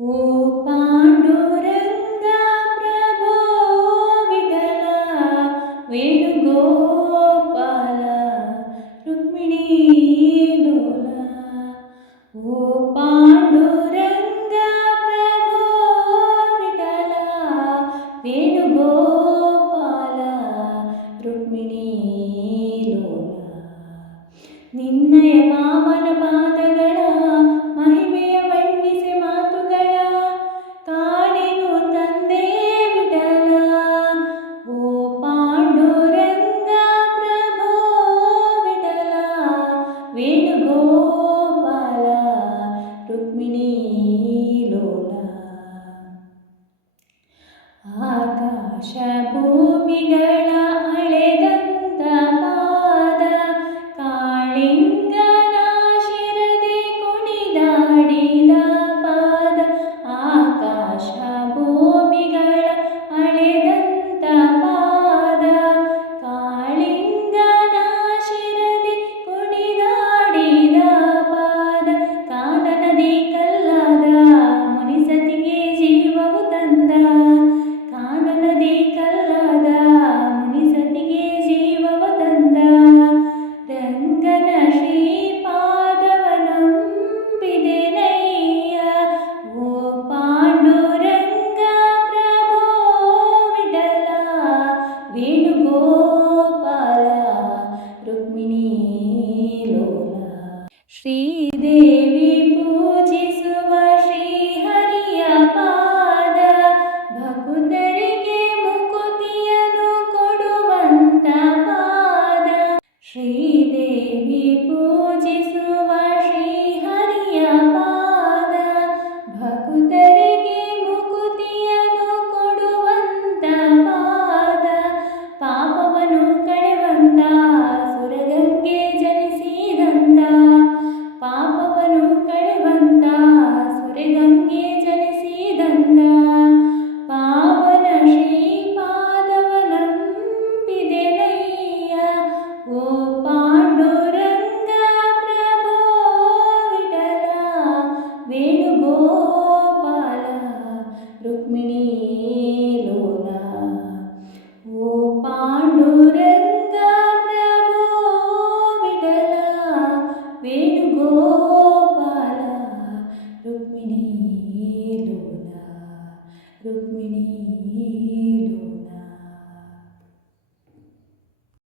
ಓ ಪಾಂಡುರಂಗ ಪ್ರಭೋ ವಿಠಲ ವೇಣುಗೋಪಾಲ ರುಕ್ಮಿಣೀ ಲೋಲ. ಓ ಪಾಂಡುರಂಗ ಪ್ರಭೋ ವಿಠಲ ವೇಣುಗೋಪಾಲ ರುಕ್ಮಿಣೀ ಲೋಲ. ನಿನ್ನಯ ಪಾವನ ಪಾದಗಳ ಮಹಿಮೆಯ ಬಣ್ಣಿಸೆ ಮಾತುಗಳ ಕಾಣೆನು ತಂದೆ ವಿಠಲ. ಓ ಪಾಂಡುರಂಗ ಪ್ರಭೋ ವಿಠಲ ವೇಣುಗೋಪಾಲ ರುಕ್ಮಿಣೀ ಲೋಲ. ಆಕಾಶ ಭೂಮಿಗಳ ಅಳೆದಂತ ಪಾದ ಕಾಳಿಂಗನ ಶಿರದಿ ಕುಣಿದಾಡಿದ